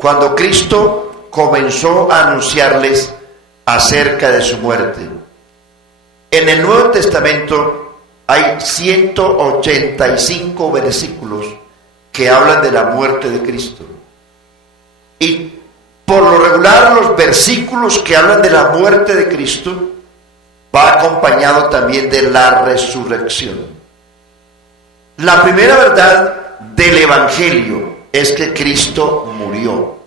cuando Cristo comenzó a anunciarles acerca de su muerte. En el Nuevo Testamento hay 185 versículos que hablan de la muerte de Cristo. Y por lo regular los versículos que hablan de la muerte de Cristo va acompañado también de la resurrección. La primera verdad del Evangelio es que Cristo murió.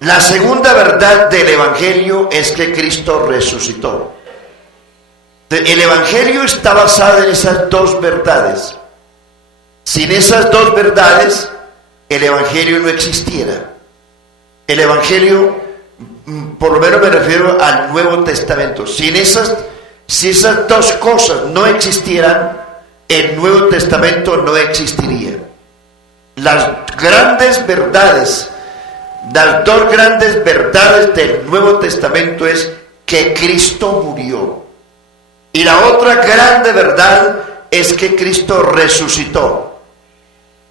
La segunda verdad del Evangelio es que Cristo resucitó. El Evangelio está basado en esas dos verdades. Sin esas dos verdades, el Evangelio no existiera. El Evangelio, por lo menos me refiero al Nuevo Testamento. Si esas dos cosas no existieran, el Nuevo Testamento no existiría. Las grandes verdades, las dos grandes verdades del Nuevo Testamento es que Cristo murió. Y la otra grande verdad es que Cristo resucitó.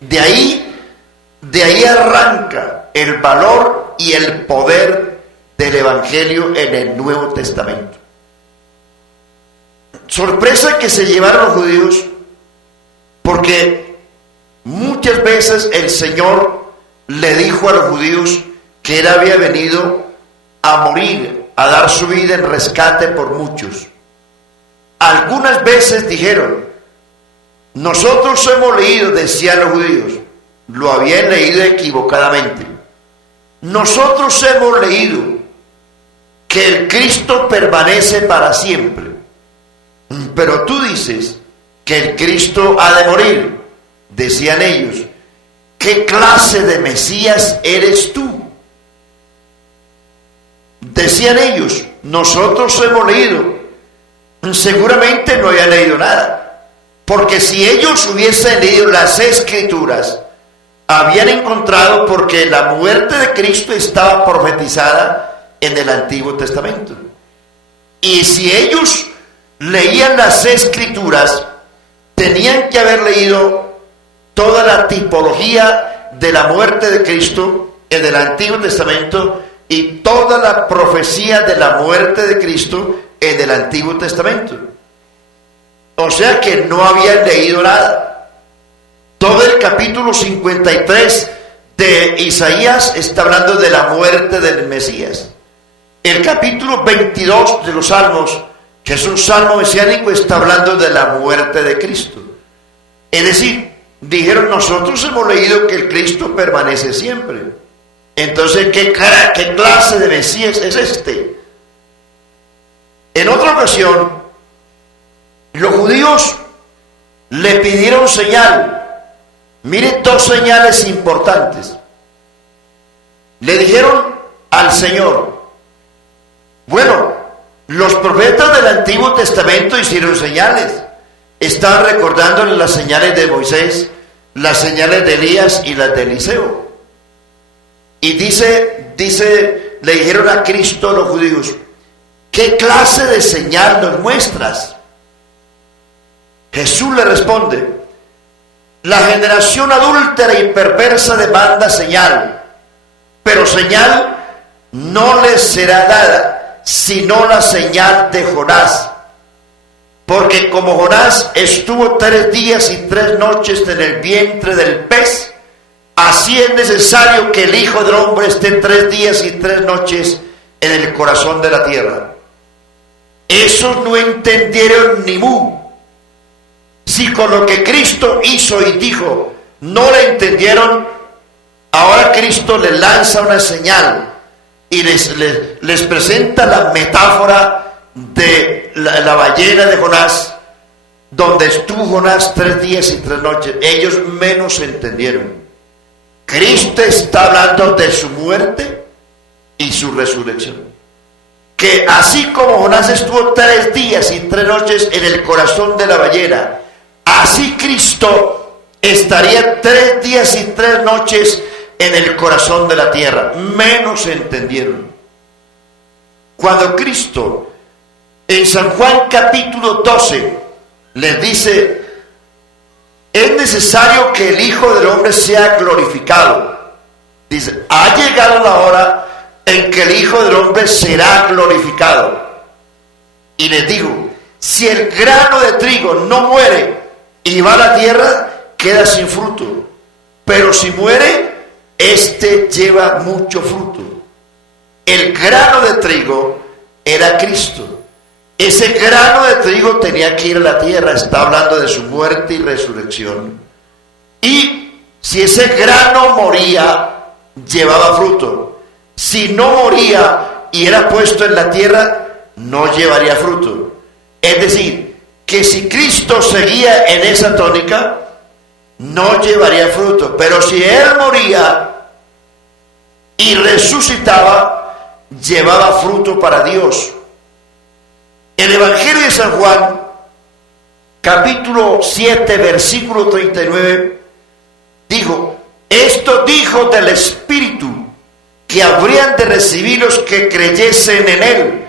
De ahí arranca el valor y el poder del Evangelio en el Nuevo Testamento. Sorpresa que se llevaron los judíos, porque muchas veces el Señor le dijo a los judíos que Él había venido a morir, a dar su vida en rescate por muchos. Algunas veces dijeron, nosotros hemos leído, decían los judíos, lo habían leído equivocadamente. Nosotros hemos leído que el Cristo permanece para siempre, pero tú dices que el Cristo ha de morir. Decían ellos, ¿qué clase de Mesías eres tú? Decían ellos, nosotros hemos leído. Seguramente no habían leído nada, porque si ellos hubiesen leído las Escrituras, habían encontrado porque la muerte de Cristo estaba profetizada en el Antiguo Testamento. Y si ellos leían las Escrituras, tenían que haber leído toda la tipología de la muerte de Cristo en el Antiguo Testamento y toda la profecía de la muerte de Cristo en el Antiguo Testamento. O sea que no habían leído nada. Todo el capítulo 53 de Isaías está hablando de la muerte del Mesías. El capítulo 22 de los Salmos, que es un salmo mesiánico, está hablando de la muerte de Cristo. Es decir, dijeron, nosotros hemos leído que el Cristo permanece siempre. Entonces, ¿qué clase de Mesías es este? En otra ocasión, los judíos le pidieron señal. Miren dos señales importantes. Le dijeron al Señor, bueno, los profetas del Antiguo Testamento hicieron señales. Estaban recordándole las señales de Moisés, las señales de Elías y las de Eliseo. Y le dijeron a Cristo los judíos, ¿qué clase de señal nos muestras? Jesús le responde, la generación adúltera y perversa demanda señal, pero señal no les será dada, sino la señal de Jonás. Porque como Jonás estuvo 3 días y 3 noches en el vientre del pez, así es necesario que el Hijo del Hombre esté 3 días y 3 noches en el corazón de la tierra. Esos no entendieron ni mu. Si con lo que Cristo hizo y dijo no le entendieron, ahora Cristo les lanza una señal y les presenta la metáfora de la ballena de Jonás, donde estuvo Jonás 3 días y 3 noches. Ellos menos entendieron. Cristo está hablando de su muerte y su resurrección. Que así como Jonás estuvo 3 días y 3 noches en el corazón de la ballena, así Cristo estaría 3 días y 3 noches en el corazón de la tierra. Menos entendieron. Cuando Cristo en San Juan capítulo 12 les dice, es necesario que el Hijo del Hombre sea glorificado. Dice, ha llegado la hora en que el Hijo del Hombre será glorificado. Y les digo, si el grano de trigo no muere y va a la tierra, queda sin fruto. Pero si muere, éste lleva mucho fruto. El grano de trigo era Cristo. Ese grano de trigo tenía que ir a la tierra. Está hablando de su muerte y resurrección. Y si ese grano moría, llevaba fruto. Si no moría y era puesto en la tierra, no llevaría fruto. Es decir, que si Cristo seguía en esa tónica, no llevaría fruto. Pero si Él moría y resucitaba, llevaba fruto para Dios. El Evangelio de San Juan, capítulo 7, versículo 39, dijo, esto dijo del Espíritu que habrían de recibir los que creyesen en Él,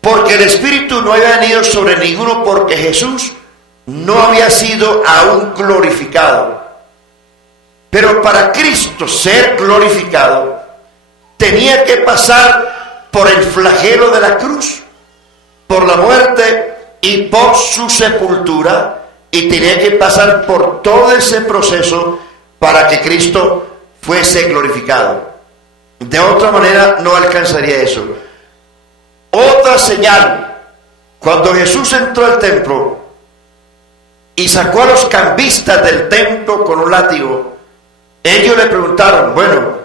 porque el Espíritu no había venido sobre ninguno, porque Jesús no había sido aún glorificado. Pero para Cristo ser glorificado, tenía que pasar por el flagelo de la cruz, por la muerte y por su sepultura, y tenía que pasar por todo ese proceso para que Cristo fuese glorificado. De otra manera no alcanzaría eso. Otra señal, cuando Jesús entró al templo y sacó a los cambistas del templo con un látigo, ellos le preguntaron, bueno,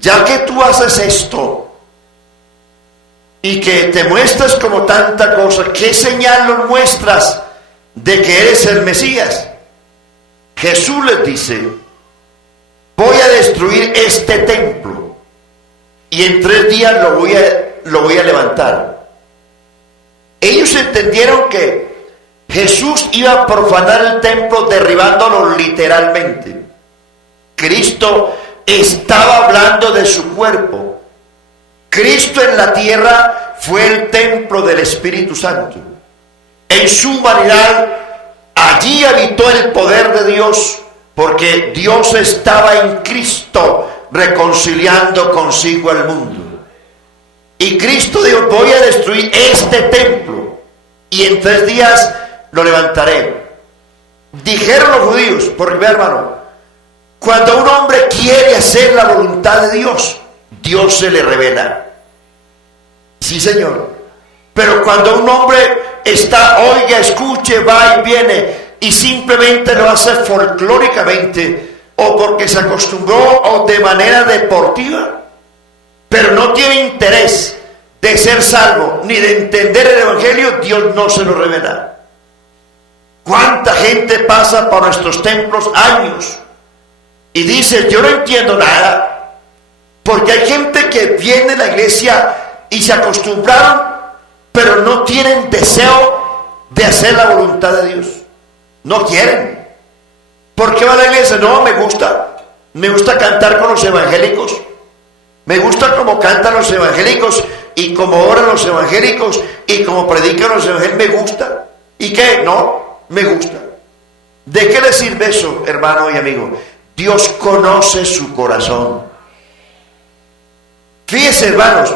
ya que tú haces esto y que te muestras como tanta cosa, ¿qué señal nos muestras de que eres el Mesías? Jesús les dice, voy a destruir este templo y en 3 días lo voy a levantar. Ellos entendieron que Jesús iba a profanar el templo derribándolo literalmente. Cristo estaba hablando de su cuerpo. Cristo en la tierra fue el templo del Espíritu Santo. En su humanidad, allí habitó el poder de Dios, porque Dios estaba en Cristo reconciliando consigo al mundo. Y Cristo dijo, voy a destruir este templo y en 3 días lo levantaré. Dijeron los judíos, porque ve hermano, cuando un hombre quiere hacer la voluntad de Dios, Dios se le revela. Sí, Señor. Pero cuando un hombre está, oiga, escuche, va y viene, y simplemente lo hace folclóricamente, o porque se acostumbró, o de manera deportiva, pero no tiene interés de ser salvo, ni de entender el Evangelio, Dios no se lo revela. ¿Cuánta gente pasa por nuestros templos años y dice, yo no entiendo nada? Porque hay gente que viene a la iglesia y se acostumbraron, pero no tienen deseo de hacer la voluntad de Dios. No quieren. ¿Por qué va a la iglesia? No, me gusta cantar con los evangélicos, me gusta cómo cantan los evangélicos y cómo oran los evangélicos y cómo predican los evangélicos, me gusta. ¿Y qué? No, me gusta. ¿De qué le sirve eso, hermano y amigo? Dios conoce su corazón. Fíjense, hermanos,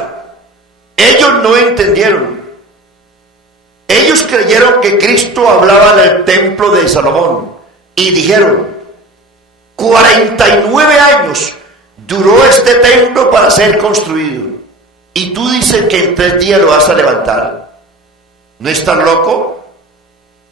ellos no entendieron. Ellos creyeron que Cristo hablaba del templo de Salomón y dijeron, 49 años duró este templo para ser construido y tú dices que en 3 días lo vas a levantar. ¿No estás loco?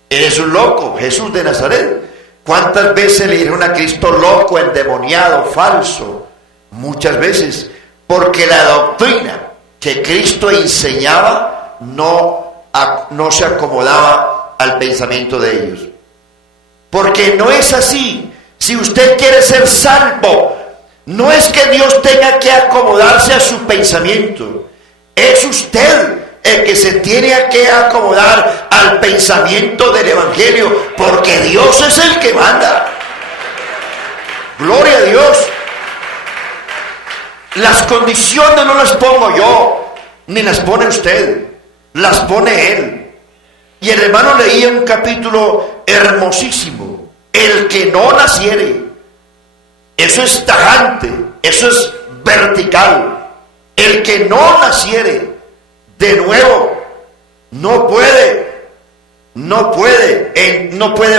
Eres un loco, Jesús de Nazaret. ¿Cuántas veces le dijeron a Cristo loco, endemoniado, falso? Muchas veces, porque la doctrina que Cristo enseñaba no se acomodaba al pensamiento de ellos. Porque no es así. Si usted quiere ser salvo, no es que Dios tenga que acomodarse a su pensamiento, es usted el que se tiene que acomodar al pensamiento del Evangelio, porque Dios es el que manda. Gloria a Dios. Las condiciones no las pongo yo, ni las pone usted, las pone Él. Y el hermano leía un capítulo hermosísimo, el que no naciere. Eso es tajante, Eso es vertical. El que no naciere de nuevo no puede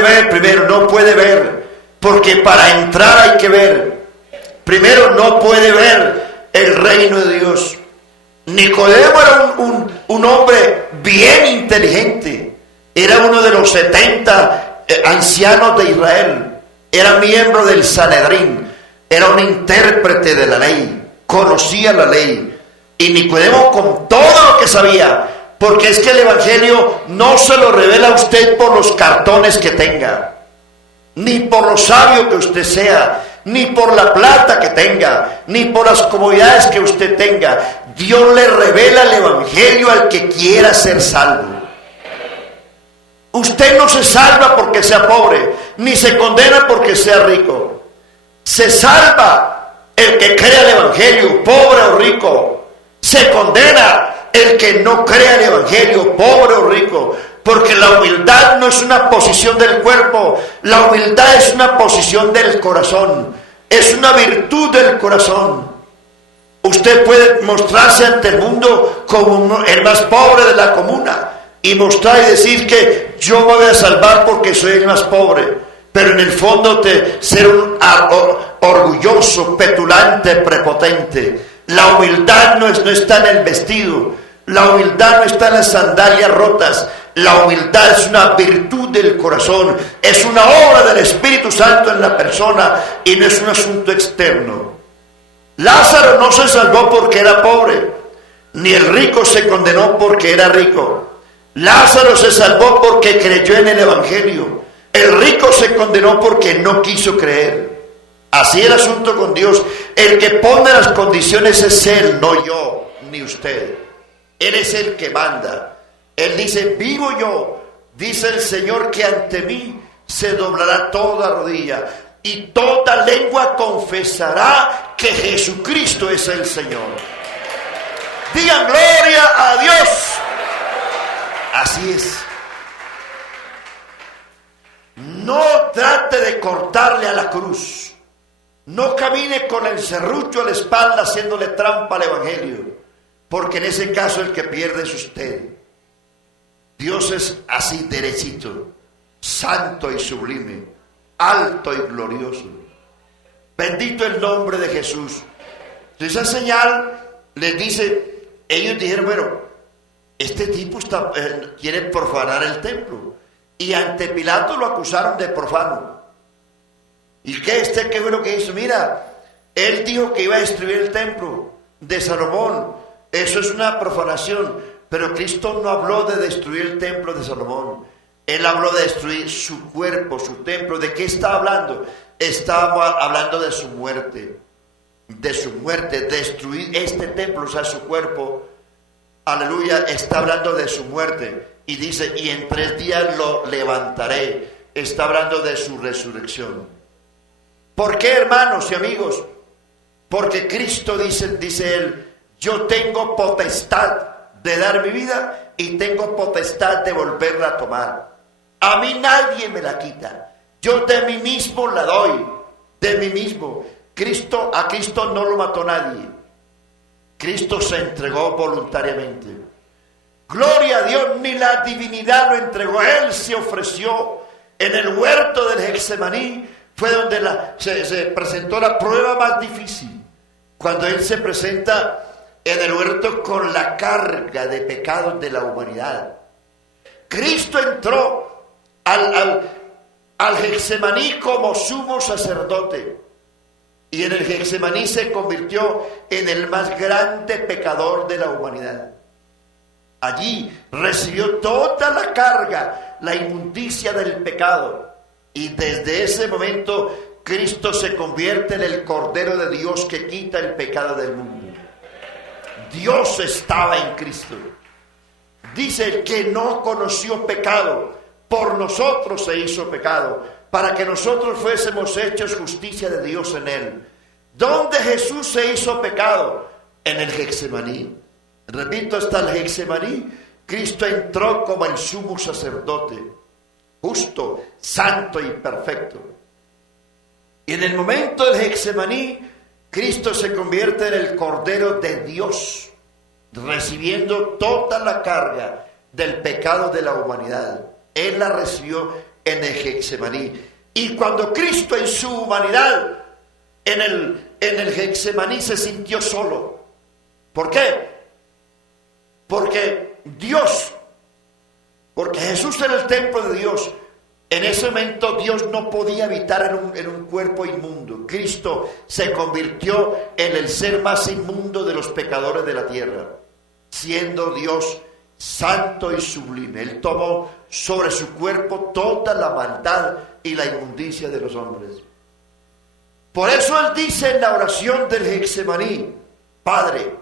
ver primero, no puede ver, porque para entrar hay que ver. Primero no puede ver el reino de Dios. Nicodemo era un hombre bien inteligente, era uno de los 70 ancianos de Israel, era miembro del Sanedrín, era un intérprete de la ley, conocía la ley. Y Nicodemo, con todo lo que sabía, porque es que el Evangelio no se lo revela a usted por los cartones que tenga, ni por lo sabio que usted sea, ni por la plata que tenga, ni por las comodidades que usted tenga. Dios le revela el Evangelio al que quiera ser salvo. Usted no se salva porque sea pobre, ni se condena porque sea rico. Se salva el que crea el Evangelio, pobre o rico. Se condena el que no crea el Evangelio, pobre o rico. Porque la humildad no es una posición del cuerpo, la humildad es una posición del corazón, es una virtud del corazón. Usted puede mostrarse ante el mundo como el más pobre de la comuna y mostrar y decir que yo me voy a salvar porque soy el más pobre, pero en el fondo ser un orgulloso, petulante, prepotente. La humildad no está en el vestido, la humildad no está en las sandalias rotas. La humildad es una virtud del corazón, es una obra del Espíritu Santo en la persona y no es un asunto externo. Lázaro no se salvó porque era pobre, ni el rico se condenó porque era rico. Lázaro se salvó porque creyó en el Evangelio. El rico se condenó porque no quiso creer. Así el asunto con Dios. El que pone las condiciones es Él, no yo, ni usted. Él es el que manda. Él dice, vivo yo, dice el Señor, que ante mí se doblará toda rodilla y toda lengua confesará que Jesucristo es el Señor. Digan gloria a Dios. Así es. No trate de cortarle a la cruz. No camine con el serrucho a la espalda haciéndole trampa al Evangelio, porque en ese caso el que pierde es usted. Dios es así, derechito, santo y sublime, alto y glorioso. Bendito el nombre de Jesús. Entonces esa señal les dice, ellos dijeron, bueno, este tipo quiere profanar el templo. Y ante Pilato lo acusaron de profano. ¿Y qué fue lo que hizo? Mira, él dijo que iba a destruir el templo de Salomón. Eso es una profanación. Pero Cristo no habló de destruir el templo de Salomón. Él habló de destruir su cuerpo, su templo. ¿De qué está hablando? Estaba hablando de su muerte. De su muerte, destruir este templo, o sea, su cuerpo. Aleluya, está hablando de su muerte. Y dice, y en 3 días lo levantaré. Está hablando de su resurrección. ¿Por qué, hermanos y amigos? Porque Cristo dice él, yo tengo potestad de dar mi vida y tengo potestad de volverla a tomar. A mí nadie me la quita. Yo de mí mismo la doy, de mí mismo. A Cristo no lo mató nadie. Cristo se entregó voluntariamente. Gloria a Dios, ni la divinidad lo entregó. Él se ofreció en el huerto del Getsemaní. Fue donde se presentó la prueba más difícil. Cuando Él se presenta en el huerto con la carga de pecados de la humanidad. Cristo entró al Getsemaní como sumo sacerdote. Y en el Getsemaní se convirtió en el más grande pecador de la humanidad. Allí recibió toda la carga, la inmundicia del pecado. Y desde ese momento Cristo se convierte en el Cordero de Dios que quita el pecado del mundo. Dios estaba en Cristo. Dice el que no conoció pecado, por nosotros se hizo pecado, para que nosotros fuésemos hechos justicia de Dios en Él. ¿Dónde Jesús se hizo pecado? En el Getsemaní. Repito, hasta el Getsemaní, Cristo entró como el sumo sacerdote, justo, santo y perfecto. Y en el momento del Getsemaní, Cristo se convierte en el Cordero de Dios, recibiendo toda la carga del pecado de la humanidad. Él la recibió en el Getsemaní. Y cuando Cristo en su humanidad, en el Getsemaní, se sintió solo. ¿Por qué? Porque Jesús era el templo de Dios. En ese momento Dios no podía habitar en un cuerpo inmundo. Cristo se convirtió en el ser más inmundo de los pecadores de la tierra, siendo Dios santo y sublime. Él tomó sobre su cuerpo toda la maldad y la inmundicia de los hombres. Por eso Él dice en la oración del Getsemaní: Padre,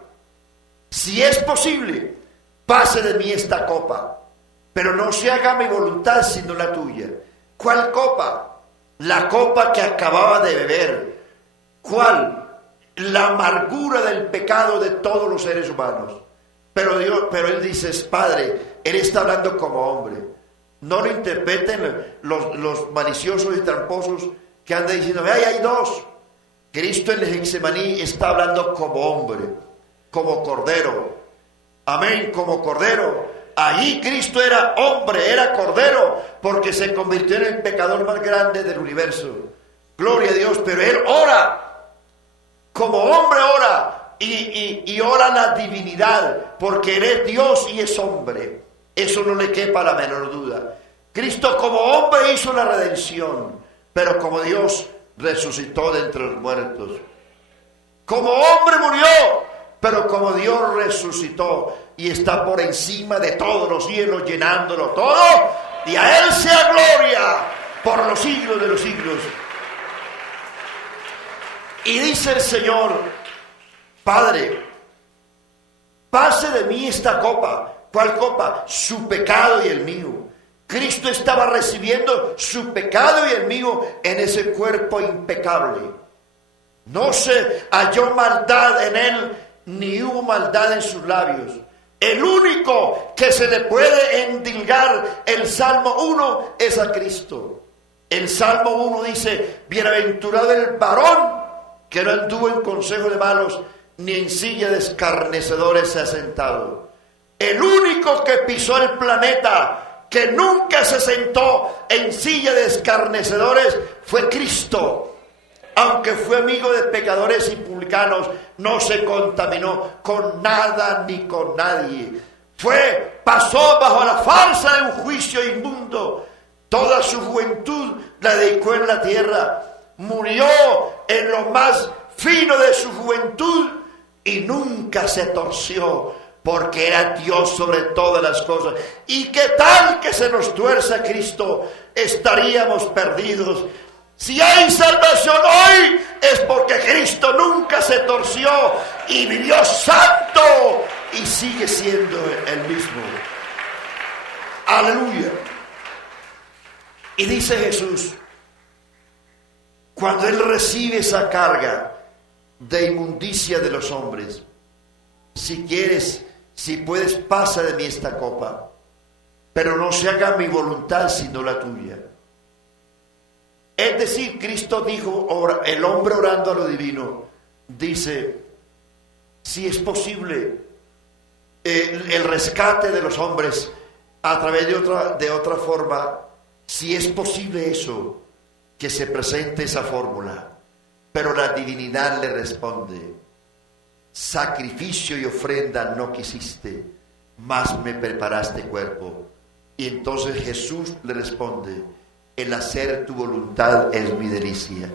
si es posible, pase de mí esta copa, pero no se haga mi voluntad sino la tuya. ¿Cuál copa? La copa que acababa de beber. ¿Cuál? La amargura del pecado de todos los seres humanos. Pero Él dice: Padre, Él está hablando como hombre. No lo interpreten los maliciosos y tramposos que andan diciendo: ¡ay, hay dos! Cristo en el Getsemaní está hablando como hombre, como cordero. Amén, como cordero. Allí Cristo era hombre, era cordero, porque se convirtió en el pecador más grande del universo. Gloria a Dios. Pero Él ora, como hombre ora, y ora la divinidad, porque Él es Dios y es hombre. Eso no le quepa la menor duda. Cristo como hombre hizo la redención, pero como Dios resucitó de entre los muertos. Como hombre murió, pero como Dios resucitó y está por encima de todos los cielos, llenándolo todo, y a Él sea gloria por los siglos de los siglos. Y dice el Señor: Padre, pase de mí esta copa. ¿Cuál copa? Su pecado y el mío. Cristo estaba recibiendo su pecado y el mío en ese cuerpo impecable. No se halló maldad en Él, ni hubo maldad en sus labios. El único que se le puede endilgar el Salmo 1 es a Cristo. El Salmo 1 dice: bienaventurado el varón que no anduvo en consejo de malos, ni en silla de escarnecedores se ha sentado. El único que pisó el planeta, que nunca se sentó en silla de escarnecedores, fue Cristo. Aunque fue amigo de pecadores y publicanos, no se contaminó con nada ni con nadie. Pasó bajo la farsa de un juicio inmundo. Toda su juventud la dedicó en la tierra. Murió en lo más fino de su juventud y nunca se torció, porque era Dios sobre todas las cosas. ¿Y qué tal que se nos tuerza Cristo? Estaríamos perdidos. Si hay salvación hoy, es porque Cristo nunca se torció y vivió santo y sigue siendo el mismo. Aleluya. Y dice Jesús, cuando Él recibe esa carga de inmundicia de los hombres: si quieres, si puedes, pasa de mí esta copa, pero no se haga mi voluntad sino la tuya. Es decir, Cristo dijo, el hombre orando a lo divino, dice: si es posible, el rescate de los hombres a través de otra forma, si es posible eso, que se presente esa fórmula. Pero la divinidad le responde: sacrificio y ofrenda no quisiste, mas me preparaste cuerpo. Y entonces Jesús le responde: el hacer tu voluntad es mi delicia.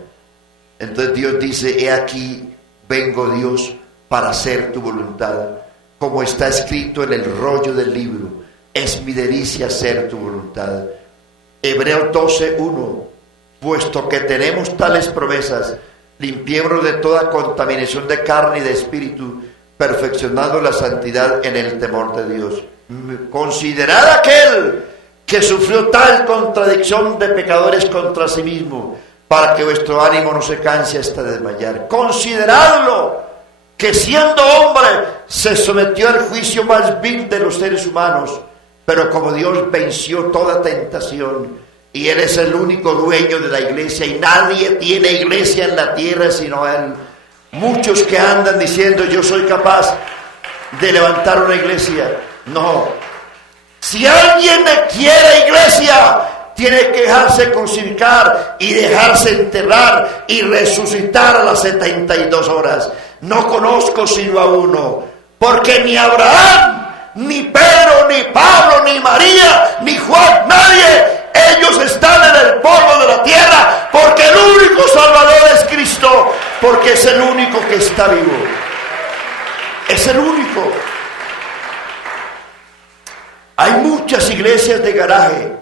Entonces Dios dice: he aquí, vengo Dios para hacer tu voluntad. Como está escrito en el rollo del libro, es mi delicia hacer tu voluntad. Hebreos 12:1: puesto que tenemos tales promesas, limpiémonos de toda contaminación de carne y de espíritu, perfeccionando la santidad en el temor de Dios. Considerad aquel que sufrió tal contradicción de pecadores contra sí mismo, para que vuestro ánimo no se canse hasta desmayar. Consideradlo, que siendo hombre se sometió al juicio más vil de los seres humanos, pero como Dios venció toda tentación, y Él es el único dueño de la iglesia, y nadie tiene iglesia en la tierra sino Él. Muchos que andan diciendo yo soy capaz de levantar una iglesia. No. Si alguien quiere iglesia, tiene que dejarse crucificar y dejarse enterrar y resucitar a las 72 horas. No conozco sino a uno, porque ni Abraham, ni Pedro, ni Pablo, ni María, ni Juan, nadie, ellos están en el polvo de la tierra, porque el único Salvador es Cristo, porque es el único que está vivo. Es el único. Hay muchas iglesias de garaje.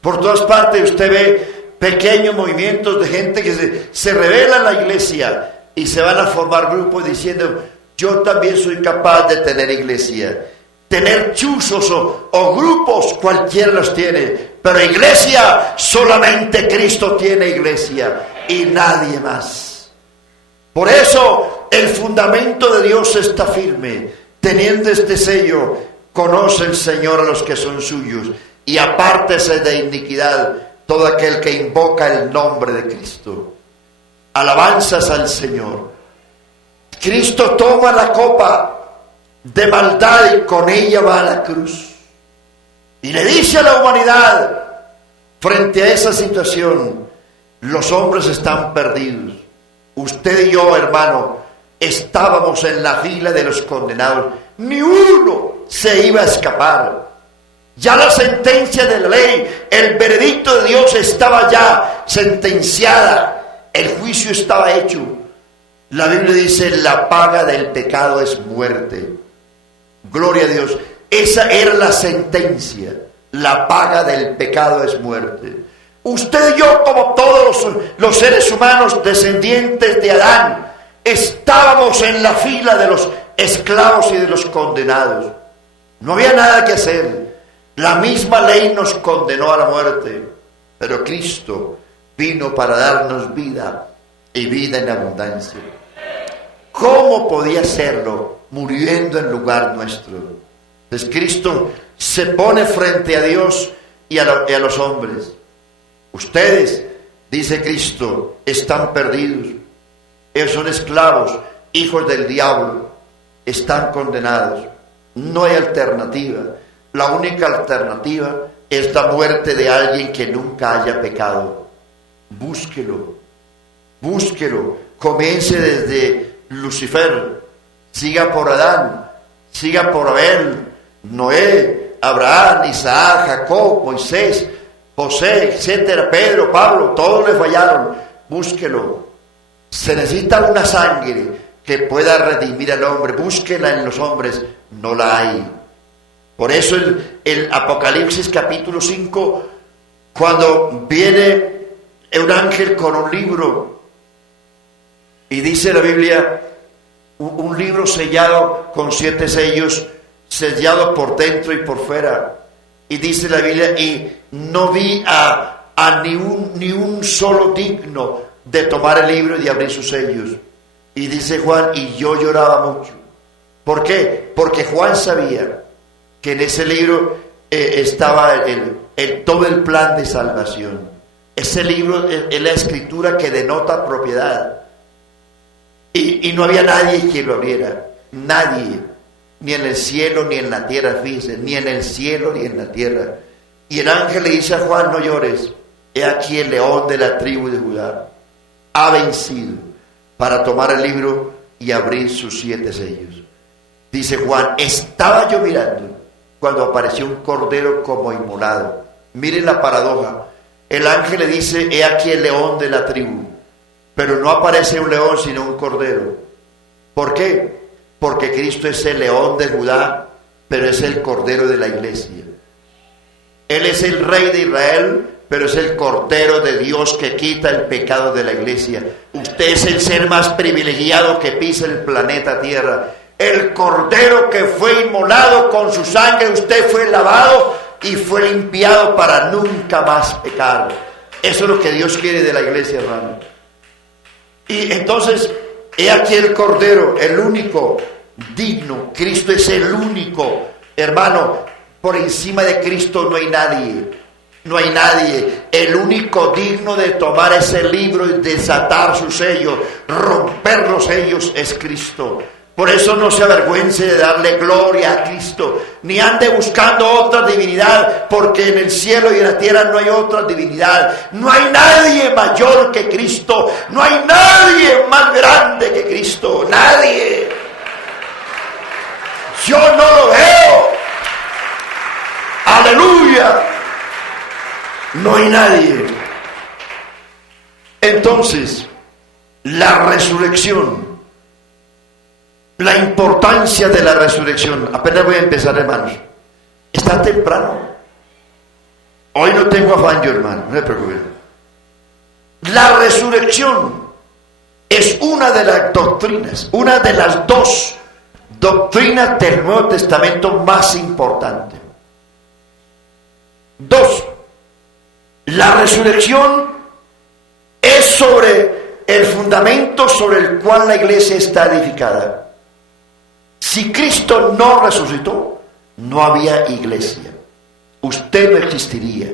Por todas partes usted ve pequeños movimientos de gente que se revela en la iglesia y se van a formar grupos diciendo, yo también soy capaz de tener iglesia. Tener chuzos o grupos, cualquiera los tiene, pero iglesia, solamente Cristo tiene iglesia y nadie más. Por eso el fundamento de Dios está firme. Teniendo este sello, conoce el Señor a los que son suyos, y apártese de iniquidad todo aquel que invoca el nombre de Cristo. Alabanzas al Señor. Cristo toma la copa de maldad y con ella va a la cruz. Y le dice a la humanidad, frente a esa situación, los hombres están perdidos. Usted y yo, hermano, estábamos en la fila de los condenados. Ni uno se iba a escapar. Ya la sentencia de la ley, el veredicto de Dios estaba ya sentenciada. El juicio estaba hecho. La Biblia dice, la paga del pecado es muerte. Gloria a Dios. Esa era la sentencia. La paga del pecado es muerte. Usted y yo, como todos los seres humanos descendientes de Adán, estábamos en la fila de los esclavos y de los condenados. No había nada que hacer. La misma ley nos condenó a la muerte, pero Cristo vino para darnos vida y vida en abundancia. ¿Cómo podía hacerlo? Muriendo en lugar nuestro. Entonces Cristo se pone frente a Dios y a los hombres. Ustedes, dice Cristo, están perdidos. Ellos son esclavos, hijos del diablo. Están condenados. No hay alternativa. La única alternativa es la muerte de alguien que nunca haya pecado. Búsquelo. Búsquelo. Comience desde Lucifer. Siga por Adán. Siga por Abel, Noé, Abraham, Isaac, Jacob, Moisés, José, etcétera, Pedro, Pablo, todos le fallaron. Búsquelo. Se necesita una sangre que pueda redimir al hombre. Búsquela en los hombres. No la hay. Por eso el Apocalipsis capítulo 5, cuando viene un ángel con un libro, y dice la Biblia, un libro sellado con 7 sellos, sellado por dentro y por fuera. Y dice la Biblia, y no vi a ni un solo digno de tomar el libro y de abrir sus sellos. Y dice Juan, y yo lloraba mucho. ¿Por qué? Porque Juan sabía que en ese libro estaba todo el plan de salvación. Ese libro es la escritura que denota propiedad. Y no había nadie que lo abriera. Nadie. Ni en el cielo ni en la tierra, fíjense. Ni en el cielo ni en la tierra. Y el ángel le dice a Juan, no llores. He aquí el león de la tribu de Judá. Ha vencido para tomar el libro y abrir sus 7 sellos. Dice Juan, estaba yo mirando cuando apareció un cordero como inmolado. Miren la paradoja. El ángel le dice, he aquí el león de la tribu. Pero no aparece un león sino un cordero. ¿Por qué? Porque Cristo es el león de Judá, pero es el cordero de la iglesia. Él es el rey de Israel, pero es el cordero de Dios que quita el pecado de la iglesia. Usted es el ser más privilegiado que pisa el planeta Tierra. El cordero que fue inmolado con su sangre, usted fue lavado y fue limpiado para nunca más pecar. Eso es lo que Dios quiere de la iglesia, hermano. Y entonces, he aquí el cordero, el único digno. Cristo es el único, hermano. Por encima de Cristo no hay nadie. No hay nadie. El único digno de tomar ese libro y desatar sus sellos, romper los sellos, es Cristo. Por eso no se avergüence de darle gloria a Cristo, ni ande buscando otra divinidad, porque en el cielo y en la tierra no hay otra divinidad. No hay nadie mayor que Cristo, no hay nadie más grande que Cristo, nadie. Yo no lo veo. Aleluya. No hay nadie. Entonces, la resurrección. La importancia de la resurrección. Apenas voy a empezar, hermanos. Está temprano. Hoy no tengo afán yo, hermano. No se preocupen. La resurrección es una de las doctrinas, una de las dos doctrinas del Nuevo Testamento más importantes. Dos. La resurrección es sobre el fundamento sobre el cual la iglesia está edificada. Si Cristo no resucitó, no había iglesia. Usted no existiría,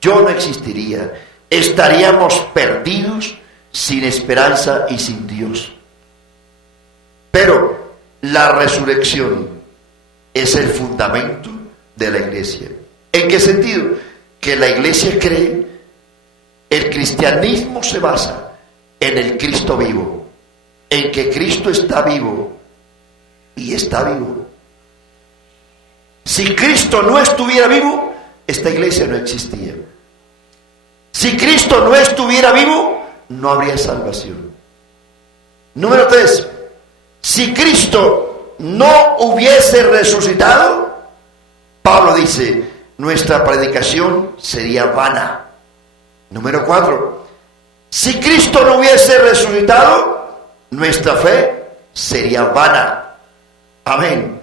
yo no existiría. Estaríamos perdidos, sin esperanza y sin Dios. Pero la resurrección es el fundamento de la iglesia. ¿En qué sentido? Que la iglesia cree, el cristianismo se basa en el Cristo vivo, en que Cristo está vivo y está vivo. Si Cristo no estuviera vivo, esta iglesia no existía. Si Cristo no estuviera vivo, no habría salvación. Número 3. Si Cristo no hubiese resucitado, Pablo dice, nuestra predicación sería vana. Número 4. Si Cristo no hubiese resucitado, nuestra fe sería vana. Amén.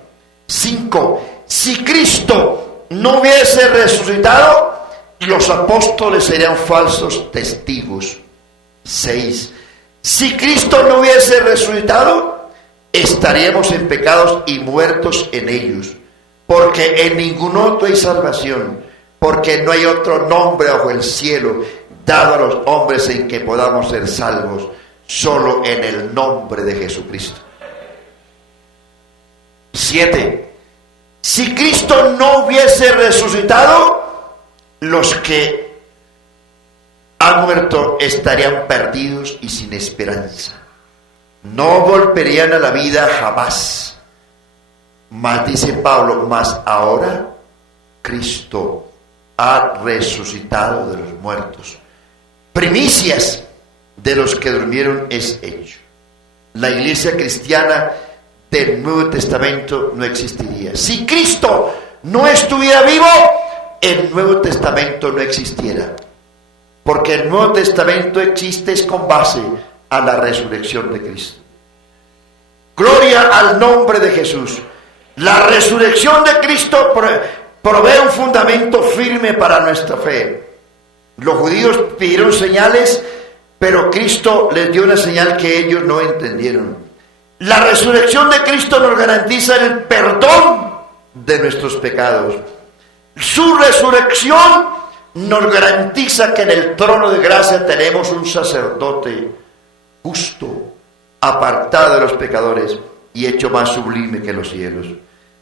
5. Si Cristo no hubiese resucitado, los apóstoles serían falsos testigos. 6. Si Cristo no hubiese resucitado, estaríamos en pecados y muertos en ellos, porque en ningún otro hay salvación, porque no hay otro nombre bajo el cielo dado a los hombres en que podamos ser salvos, solo en el nombre de Jesucristo. 7. Si Cristo no hubiese resucitado, los que han muerto estarían perdidos y sin esperanza. No volverían a la vida jamás. Mas dice Pablo, mas ahora Cristo ha resucitado de los muertos. Primicias de los que durmieron es hecho. La iglesia cristiana del Nuevo Testamento no existiría. Si Cristo no estuviera vivo, el Nuevo Testamento no existiera. Porque el Nuevo Testamento existe es con base a la resurrección de Cristo. Gloria al nombre de Jesús. La resurrección de Cristo provee un fundamento firme para nuestra fe. Los judíos pidieron señales, pero Cristo les dio una señal que ellos no entendieron. La resurrección de Cristo nos garantiza el perdón de nuestros pecados. Su resurrección nos garantiza que en el trono de gracia tenemos un sacerdote justo, apartado de los pecadores y hecho más sublime que los cielos.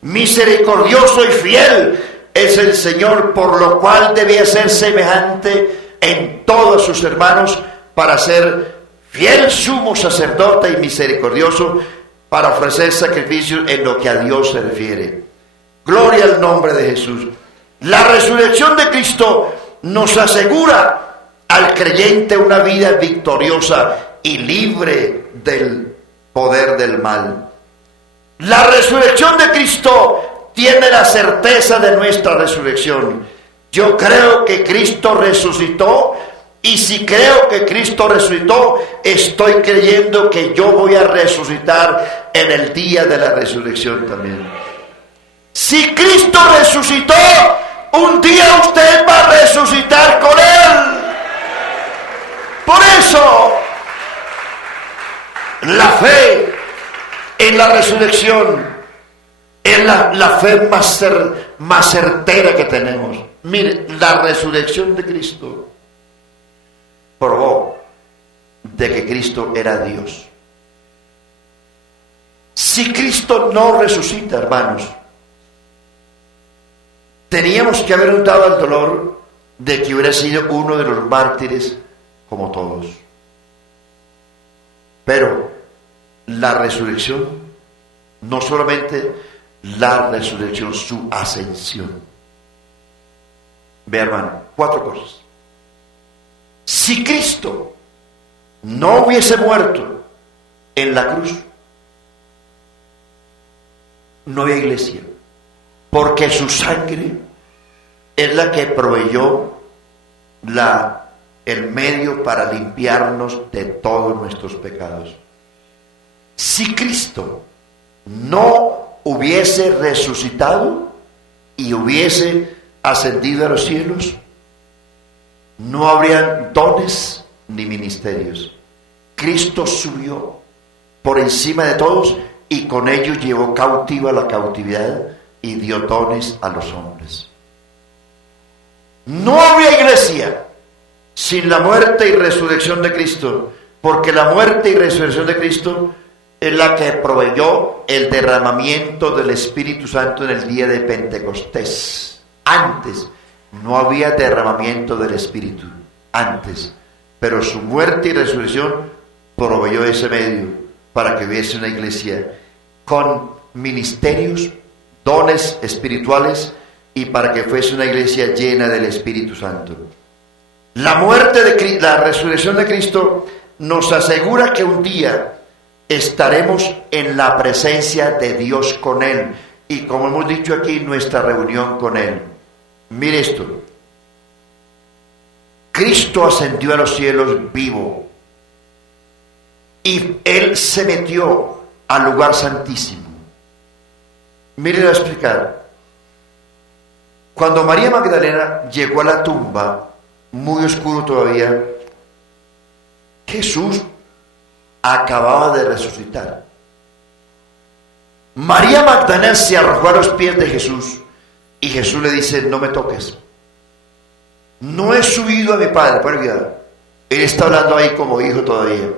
Misericordioso y fiel es el Señor, por lo cual debía ser semejante en todos sus hermanos para ser fiel sumo sacerdote y misericordioso para ofrecer sacrificios en lo que a Dios se refiere. Gloria al nombre de Jesús. La resurrección de Cristo nos asegura al creyente una vida victoriosa y libre del poder del mal. La resurrección de Cristo tiene la certeza de nuestra resurrección. Yo creo que Cristo resucitó, y si creo que Cristo resucitó, estoy creyendo que yo voy a resucitar en el día de la resurrección también. Si Cristo resucitó, un día usted va a resucitar con Él. Por eso, la fe en la resurrección es la fe más certera que tenemos. Mire, la resurrección de Cristo probó de que Cristo era Dios. Si Cristo no resucita, hermanos, teníamos que haber notado el dolor de que hubiera sido uno de los mártires como todos. Pero la resurrección, no solamente la resurrección, su ascensión. Ve, hermano, 4 cosas. Si Cristo no hubiese muerto en la cruz, no había iglesia, porque su sangre es la que proveyó el medio para limpiarnos de todos nuestros pecados. Si Cristo no hubiese resucitado y hubiese ascendido a los cielos, no habrían dones ni ministerios. Cristo subió por encima de todos y con ello llevó cautiva la cautividad y dio dones a los hombres. No habría iglesia sin la muerte y resurrección de Cristo, porque la muerte y resurrección de Cristo es la que proveyó el derramamiento del Espíritu Santo en el día de Pentecostés. Antes no había derramamiento del Espíritu, antes, pero su muerte y resurrección proveyó ese medio para que hubiese una iglesia con ministerios, dones espirituales, y para que fuese una iglesia llena del Espíritu Santo. La muerte de Cristo, la resurrección de Cristo nos asegura que un día estaremos en la presencia de Dios con Él, y como hemos dicho aquí, nuestra reunión con Él. Mire esto: Cristo ascendió a los cielos vivo, y Él se metió al lugar santísimo. Mire, voy a explicar. Cuando María Magdalena llegó a la tumba, muy oscuro todavía, Jesús acababa de resucitar. María Magdalena se arrojó a los pies de Jesús y Jesús le dice: no me toques, no he subido a mi Padre. Bueno, cuidado, él está hablando ahí como hijo todavía.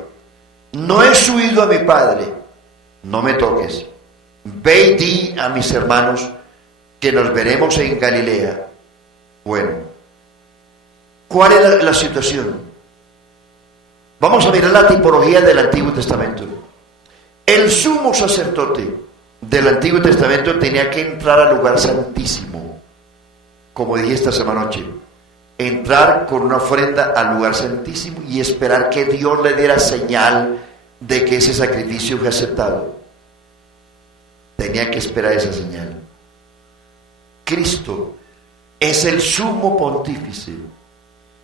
No he subido a mi Padre, no me toques. Ve y di a mis hermanos que nos veremos en Galilea. Bueno, ¿cuál es la situación? Vamos a mirar la tipología del Antiguo Testamento. El sumo sacerdote del Antiguo Testamento tenía que entrar al lugar santísimo, como dije esta semana noche, entrar con una ofrenda al lugar santísimo y esperar que Dios le diera señal de que ese sacrificio fue aceptado. Tenía que esperar esa señal. Cristo es el sumo pontífice,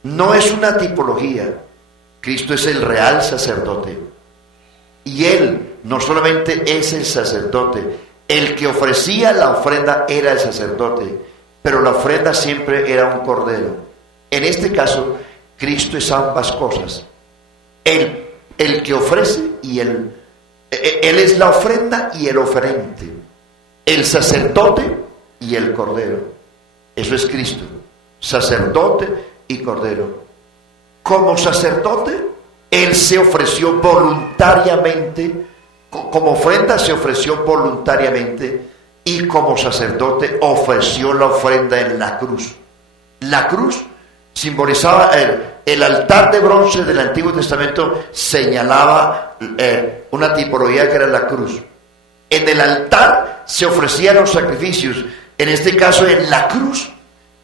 no es una tipología. Cristo es el real sacerdote, y Él no solamente es el sacerdote, el que ofrecía la ofrenda era el sacerdote, pero la ofrenda siempre era un cordero. En este caso, Cristo es ambas cosas, el que ofrece y Él es la ofrenda y el oferente, el sacerdote y el cordero. Eso es Cristo, sacerdote y cordero. Como sacerdote, Él se ofreció voluntariamente, como ofrenda se ofreció voluntariamente, y como sacerdote ofreció la ofrenda en la cruz. La cruz simbolizaba el altar de bronce del Antiguo Testamento, señalaba una tipología que era la cruz. En el altar se ofrecían los sacrificios. En este caso, en la cruz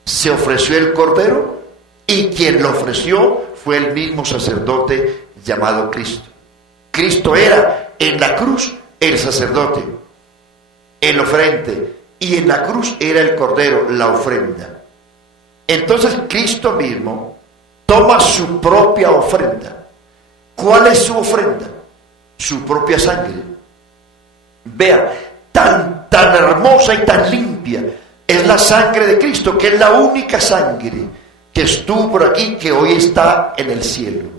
se ofreció el cordero, y quien lo ofreció fue el mismo sacerdote llamado Cristo. Cristo era en la cruz el sacerdote, el oferente, y en la cruz era el cordero, la ofrenda. Entonces Cristo mismo toma su propia ofrenda. ¿Cuál es su ofrenda? Su propia sangre. Vea, tan hermosa y tan limpia es la sangre de Cristo, que es la única sangre que estuvo por aquí, que hoy está en el cielo.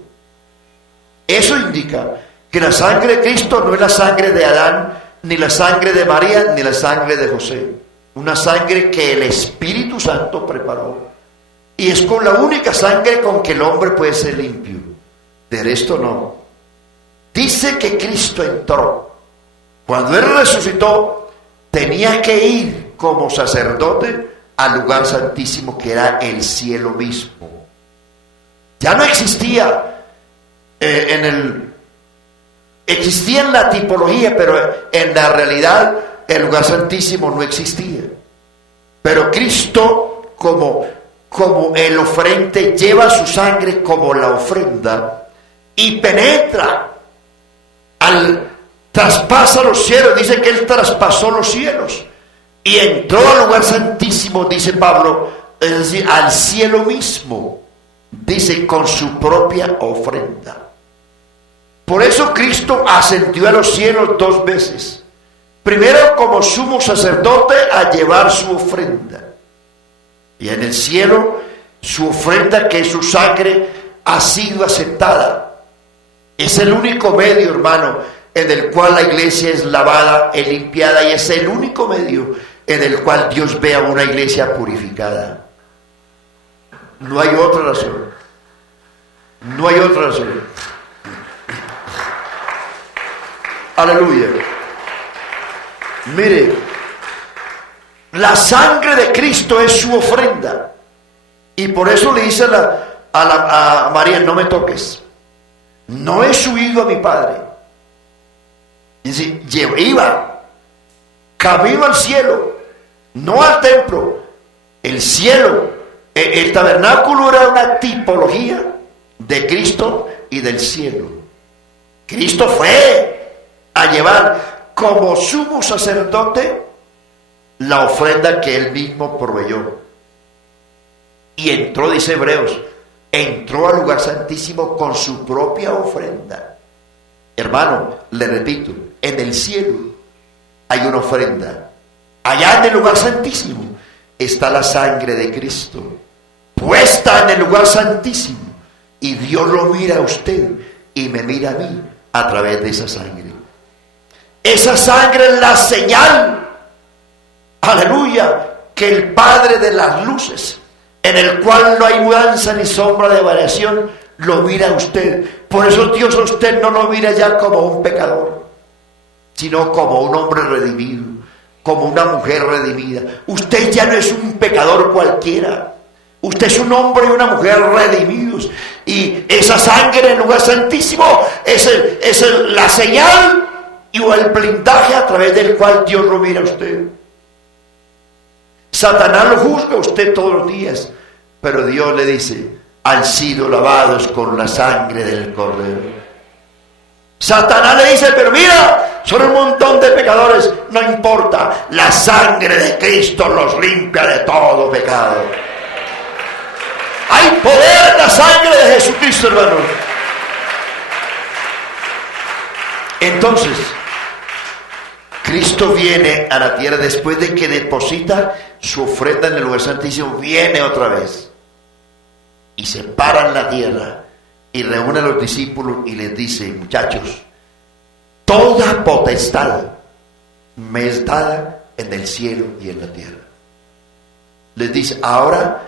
Eso indica que la sangre de Cristo no es la sangre de Adán, ni la sangre de María, ni la sangre de José. Una sangre que el Espíritu Santo preparó Y es con la única sangre con que el hombre puede ser limpio. De resto no. Dice que Cristo entró. Cuando Él resucitó, tenía que ir como sacerdote al lugar santísimo, que era el cielo mismo. Ya no existía existía en la tipología, pero en la realidad el lugar santísimo no existía. Pero Cristo, como el ofrente, lleva su sangre como la ofrenda y penetra, traspasa los cielos. Dice que Él traspasó los cielos y entró al lugar santísimo, dice Pablo, es decir, al cielo mismo, dice, con su propia ofrenda. Por eso Cristo ascendió a los cielos 2 veces. Primero como sumo sacerdote a llevar su ofrenda. Y en el cielo su ofrenda, que es su sangre, ha sido aceptada. Es el único medio, hermano, en el cual la iglesia es lavada, es limpiada, y es el único medio en el cual Dios ve a una iglesia purificada. No hay otra razón. No hay otra razón. Aleluya. Mire, la sangre de Cristo es su ofrenda. Y por eso le dice a María: no me toques. No he subido a mi Padre. Dice, iba camino al cielo, no al templo. El cielo, el tabernáculo era una tipología de Cristo y del cielo. Cristo fue a llevar como sumo sacerdote la ofrenda que Él mismo proveyó. Y entró, dice Hebreos, entró al lugar santísimo con su propia ofrenda. Hermano, le repito, en el cielo hay una ofrenda. Allá en el lugar santísimo está la sangre de Cristo, puesta en el lugar santísimo. Y Dios lo mira a usted y me mira a mí a través de esa sangre. Esa sangre es la señal, aleluya, que el Padre de las luces, en el cual no hay mudanza ni sombra de variación, lo mira a usted. Por eso Dios a usted no lo mira ya como un pecador, sino como un hombre redimido, como una mujer redimida. Usted ya no es un pecador cualquiera. Usted es un hombre y una mujer redimidos. Y esa sangre en el lugar santísimo es la señal o el blindaje a través del cual Dios lo mira a usted. Satanás lo juzga a usted todos los días, pero Dios le dice: han sido lavados con la sangre del Cordero. Satanás le dice: pero mira, son un montón de pecadores. No importa, la sangre de Cristo los limpia de todo pecado. Hay poder en la sangre de Jesucristo, hermano. Entonces, Cristo viene a la tierra después de que deposita su ofrenda en el lugar santísimo. Viene otra vez y se para en la tierra y reúne a los discípulos y les dice: muchachos, toda potestad me es dada en el cielo y en la tierra. Les dice: ahora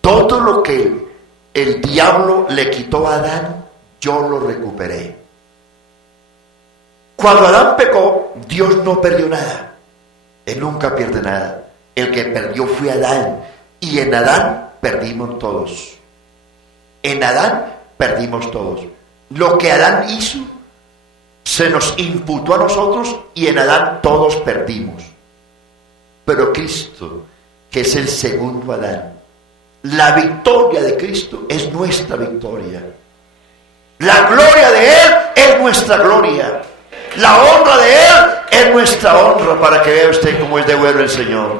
todo lo que el diablo le quitó a Adán, yo lo recuperé. Cuando Adán pecó, Dios no perdió nada. Él nunca pierde nada. El que perdió fue Adán. Y en Adán perdimos todos. En Adán perdimos todos. Lo que Adán hizo se nos imputó a nosotros y en Adán todos perdimos. Pero Cristo, que es el segundo Adán, la victoria de Cristo es nuestra victoria. La gloria de Él es nuestra gloria. La honra de Él es nuestra honra, para que vea usted cómo es de bueno el Señor.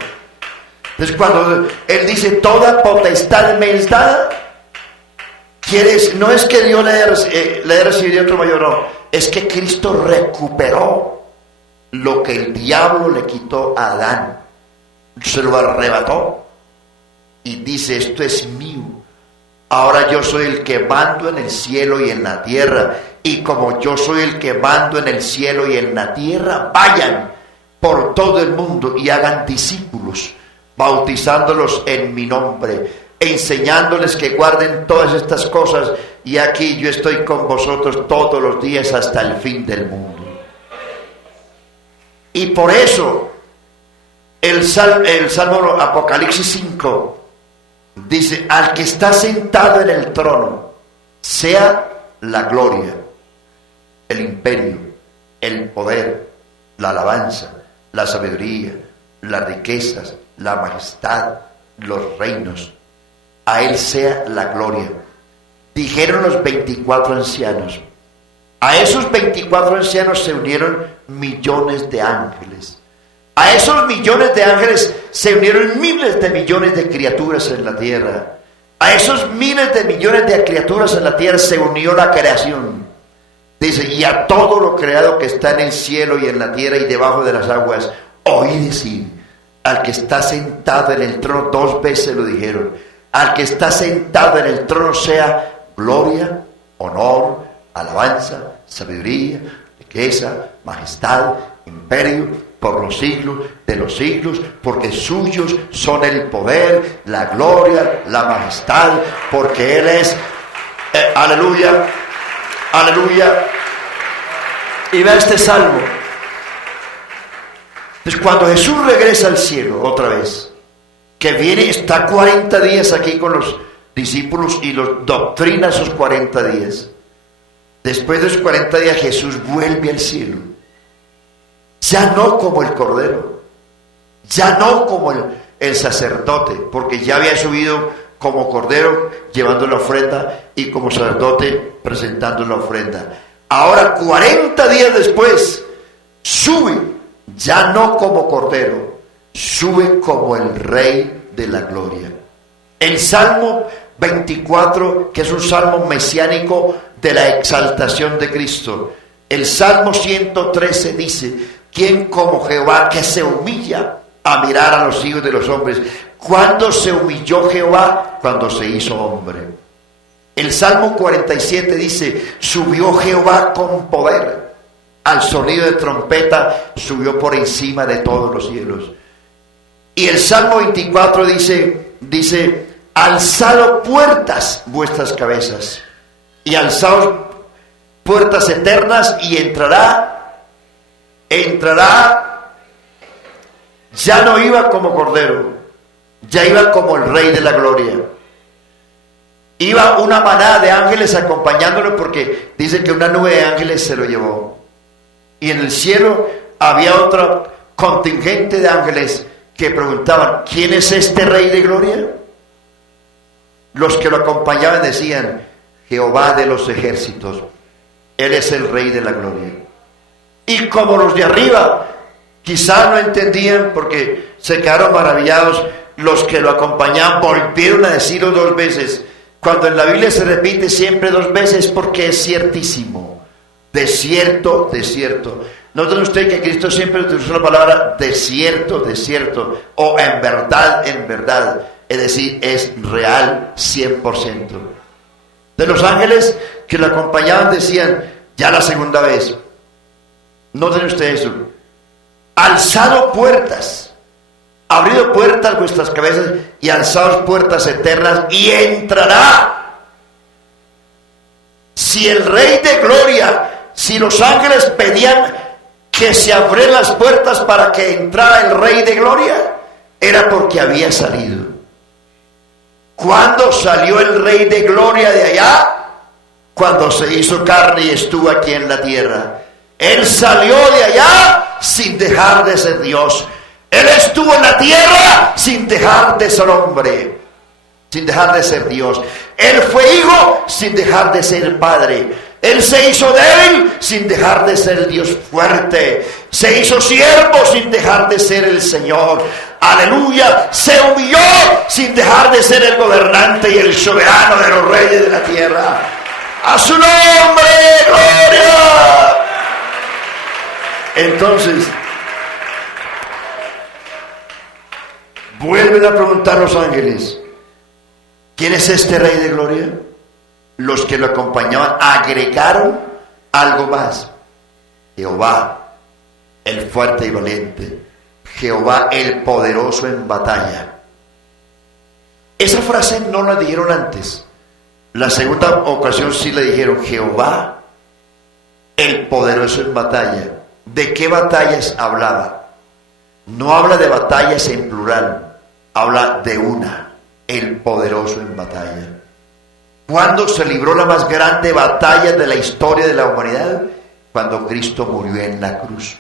Entonces, cuando Él dice: toda potestad me es dada, no es que Dios le haya recibido otro mayor, no. Es que Cristo recuperó lo que el diablo le quitó a Adán. Se lo arrebató y dice: esto es mío. Ahora yo soy el que mando en el cielo y en la tierra. Y como yo soy el que mando en el cielo y en la tierra, vayan por todo el mundo y hagan discípulos, bautizándolos en mi nombre, enseñándoles que guarden todas estas cosas, y aquí yo estoy con vosotros todos los días hasta el fin del mundo. Y por eso el Salmo Apocalipsis 5 dice: al que está sentado en el trono sea la gloria, el imperio, el poder, la alabanza, la sabiduría, las riquezas, la majestad, los reinos. A él sea la gloria. Dijeron los 24 ancianos. A esos 24 ancianos se unieron millones de ángeles. A esos millones de ángeles se unieron miles de millones de criaturas en la tierra. A esos miles de millones de criaturas en la tierra se unió la creación. Dice: y a todo lo creado que está en el cielo y en la tierra y debajo de las aguas, oí decir al que está sentado en el trono. 2 veces lo dijeron: al que está sentado en el trono sea gloria, honor, alabanza, sabiduría, riqueza, majestad, imperio, por los siglos de los siglos, porque suyos son el poder, la gloria, la majestad, porque Él es, aleluya, aleluya. Y vea este salmo. Entonces, cuando Jesús regresa al cielo otra vez, que viene, está 40 días aquí con los discípulos y los doctrina esos 40 días. Después de esos 40 días Jesús vuelve al cielo. Ya no como el Cordero, ya no como el sacerdote, porque ya había subido como Cordero llevando la ofrenda y como sacerdote presentando la ofrenda. Ahora 40 días después sube, ya no como Cordero, sube como el Rey de la gloria. El Salmo 24, que es un salmo mesiánico de la exaltación de Cristo. El Salmo 113 dice: ¿quién como Jehová, que se humilla a mirar a los hijos de los hombres? ¿Cuándo se humilló Jehová? Cuando se hizo hombre. El Salmo 47 dice: subió Jehová con poder, al sonido de trompeta subió por encima de todos los cielos. Y el Salmo 24 dice: alzad puertas vuestras cabezas, y alzaos puertas eternas, y entrará. Ya no iba como Cordero, ya iba como el Rey de la gloria. Iba una manada de ángeles acompañándolo, porque dice que una nube de ángeles se lo llevó. Y en el cielo había otro contingente de ángeles que preguntaban: ¿quién es este Rey de gloria? Los que lo acompañaban decían: Jehová de los ejércitos, Él es el Rey de la gloria. Y como los de arriba quizás no entendían, porque se quedaron maravillados, los que lo acompañaban volvieron a decirlo 2 veces. Cuando en la Biblia se repite siempre 2 veces, porque es ciertísimo. De cierto, de cierto. Noten usted que Cristo siempre utilizó la palabra de cierto, o en verdad, en verdad. Es decir, es real 100%. De los ángeles que lo acompañaban decían, ya la segunda vez: noten ustedes eso: alzado puertas, abrido puertas vuestras cabezas, y alzados puertas eternas, y entrará. Si el Rey de gloria, si los ángeles pedían que se abrieran las puertas para que entrara el Rey de gloria, era porque había salido. ¿Cuándo salió el Rey de gloria de allá? Cuando se hizo carne y estuvo aquí en la tierra. Él salió de allá sin dejar de ser Dios. Él estuvo en la tierra sin dejar de ser hombre, sin dejar de ser Dios. Él fue hijo sin dejar de ser padre. Él se hizo débil sin dejar de ser el Dios fuerte. Se hizo siervo sin dejar de ser el Señor. Aleluya. Se humilló sin dejar de ser el gobernante y el soberano de los reyes de la tierra. A su nombre, gloria. Entonces, vuelven a preguntar los ángeles: ¿quién es este Rey de gloria? Los que lo acompañaban agregaron algo más: Jehová, el fuerte y valiente, Jehová, el poderoso en batalla. Esa frase no la dijeron antes. La segunda ocasión sí le dijeron: Jehová, el poderoso en batalla. ¿De qué batallas hablaba? No habla de batallas en plural, habla de una: el poderoso en batalla. ¿Cuándo se libró la más grande batalla de la historia de la humanidad? Cuando Cristo murió en la cruz.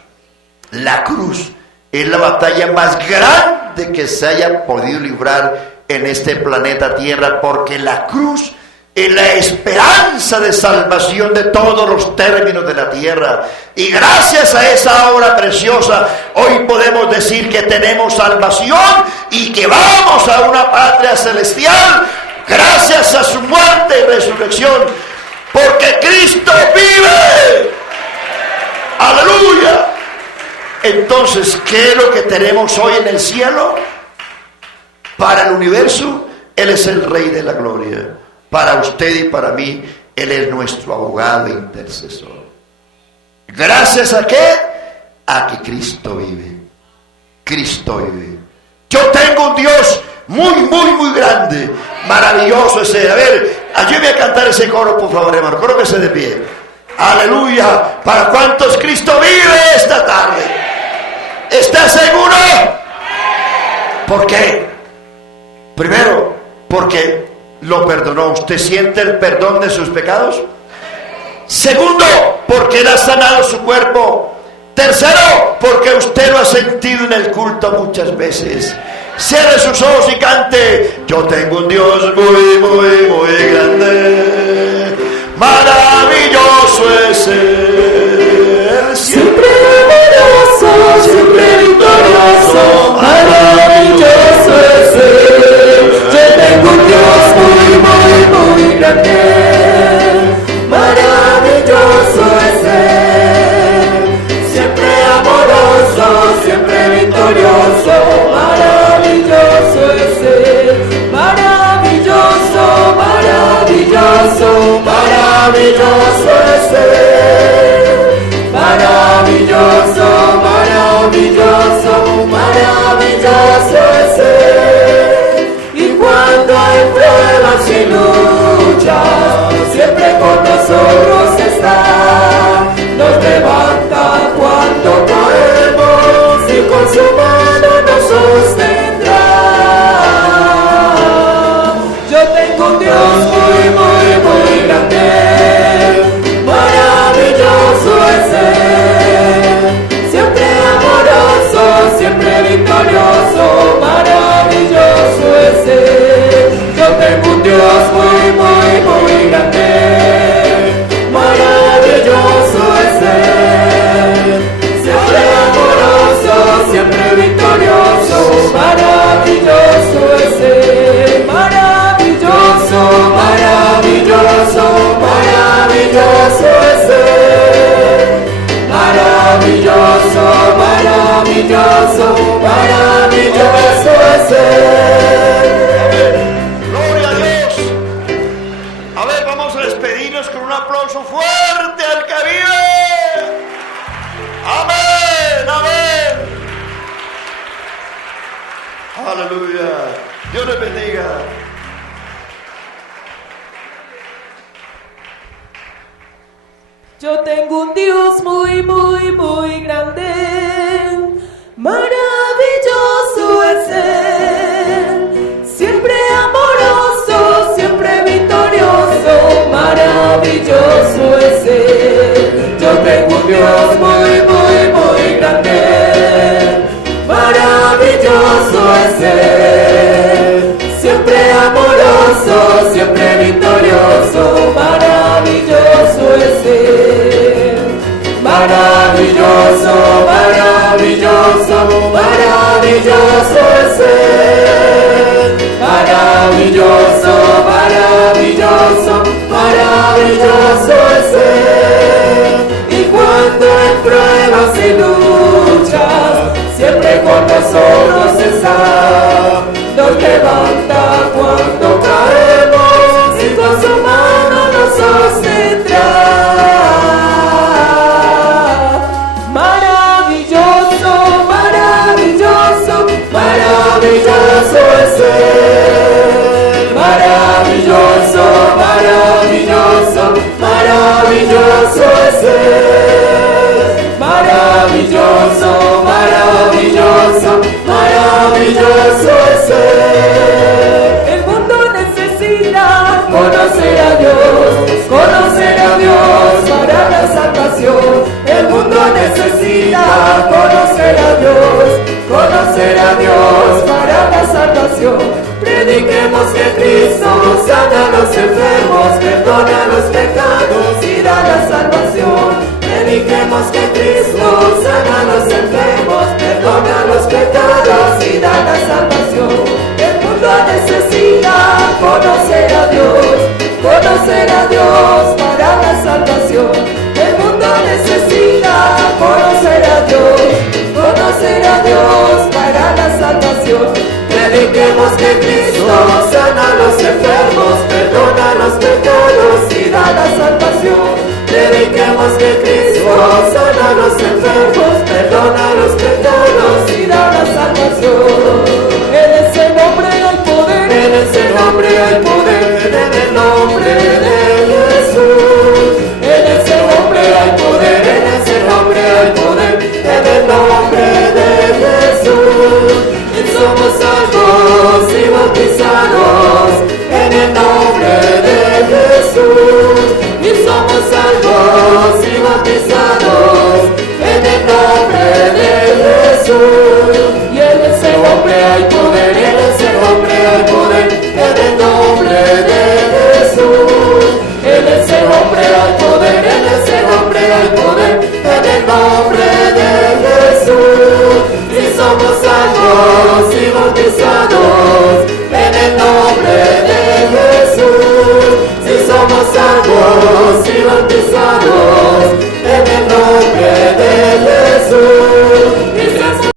La cruz es la batalla más grande que se haya podido librar en este planeta Tierra, porque la cruz es la esperanza de salvación de todos los términos de la tierra. Y gracias a esa obra preciosa, hoy podemos decir que tenemos salvación y que vamos a una patria celestial, gracias a su muerte y resurrección, porque Cristo vive. ¡Aleluya! Entonces, ¿qué es lo que tenemos hoy en el cielo? Para el universo, Él es el Rey de la gloria. Para usted y para mí, Él es nuestro abogado e intercesor. ¿Gracias a qué? A que Cristo vive. Cristo vive. Yo tengo un Dios muy grande, maravilloso ese. A ver, ayúdeme a cantar ese coro, por favor, hermano. Colóquese de pie. Aleluya. ¿Para cuántos Cristo vive esta tarde? ¿Está seguro? ¿Por qué? Primero, porque lo perdonó. ¿Usted siente el perdón de sus pecados? Segundo, porque Él ha sanado su cuerpo. Tercero, porque usted lo ha sentido en el culto muchas veces. Cierre sus ojos y cante: yo tengo un Dios muy grande, maravilloso es Él, siempre amoroso, siempre victorioso, maravilloso es Él. Yo tengo un Dios muy grande, maravilloso es Él, siempre amoroso, siempre victorioso, maravilloso es Él, maravilloso, maravilloso, maravilloso es Él, maravilloso, maravilloso, maravilloso es Él. Y cuando hay pruebas y luchas, siempre con nosotros está, nos levanta cuando caemos y con su mano nos sostendrá. Yo tengo un Dios muy grande, maravilloso es Él, siempre amoroso, siempre victorioso, maravilloso es Él. Yo tengo un Dios muy grande, maravilloso es Él, siempre amoroso, siempre victorioso, maravilloso es Él, maravilloso, maravilloso, maravilloso es Él, maravilloso, maravilloso, maravilloso es Él. Gloria a Dios. A ver, vamos a despedirnos con un aplauso fuerte al que vive. Amén, amén. Aleluya. Dios les bendiga. Yo tengo un Dios muy grande, maravilloso es Él, siempre amoroso, siempre victorioso, maravilloso es Él. Yo tengo un Dios muy grande, maravilloso es Él, siempre amoroso, siempre victorioso, maravilloso es Él, maravilloso, maravilloso, maravilloso es Él, maravilloso, maravilloso, maravilloso es Él. Y cuando en pruebas y luchas, siempre con nosotros está, nos levanta cuando caemos y con su mano nos sostendrá. Maravilloso, maravilloso, maravilloso es Él. maravilloso es Él. El mundo necesita conocer a Dios para la salvación. El mundo necesita conocer a Dios para la salvación. Prediquemos que Cristo sana a los enfermos, perdona los pecados y da la salvación. Prediquemos que Cristo sana a los enfermos, perdona los pecados y da la salvación. El mundo necesita conocer a Dios para la salvación. El mundo necesita conocer a Dios para la salvación. Prediquemos que Cristo sana a los enfermos, perdona los pecados y da la salvación. Prediquemos que Cristo sana a los enfermos, perdona los pecados y da la salvación. En ese nombre hay poder, en ese nombre hay poder, en el nombre de Jesús. En ese nombre hay poder, en ese nombre hay poder, en el nombre de Jesús. Y somos salvos y bautizados en el nombre de Jesús. Y somos salvos y bautizados en el nombre de Jesús. Y en ese nombre hay poder, en ese nombre hay poder, en el nombre de Jesús. En ese nombre hay poder, en ese nombre hay poder, en el nombre de Jesús. Y somos salvos y bautizados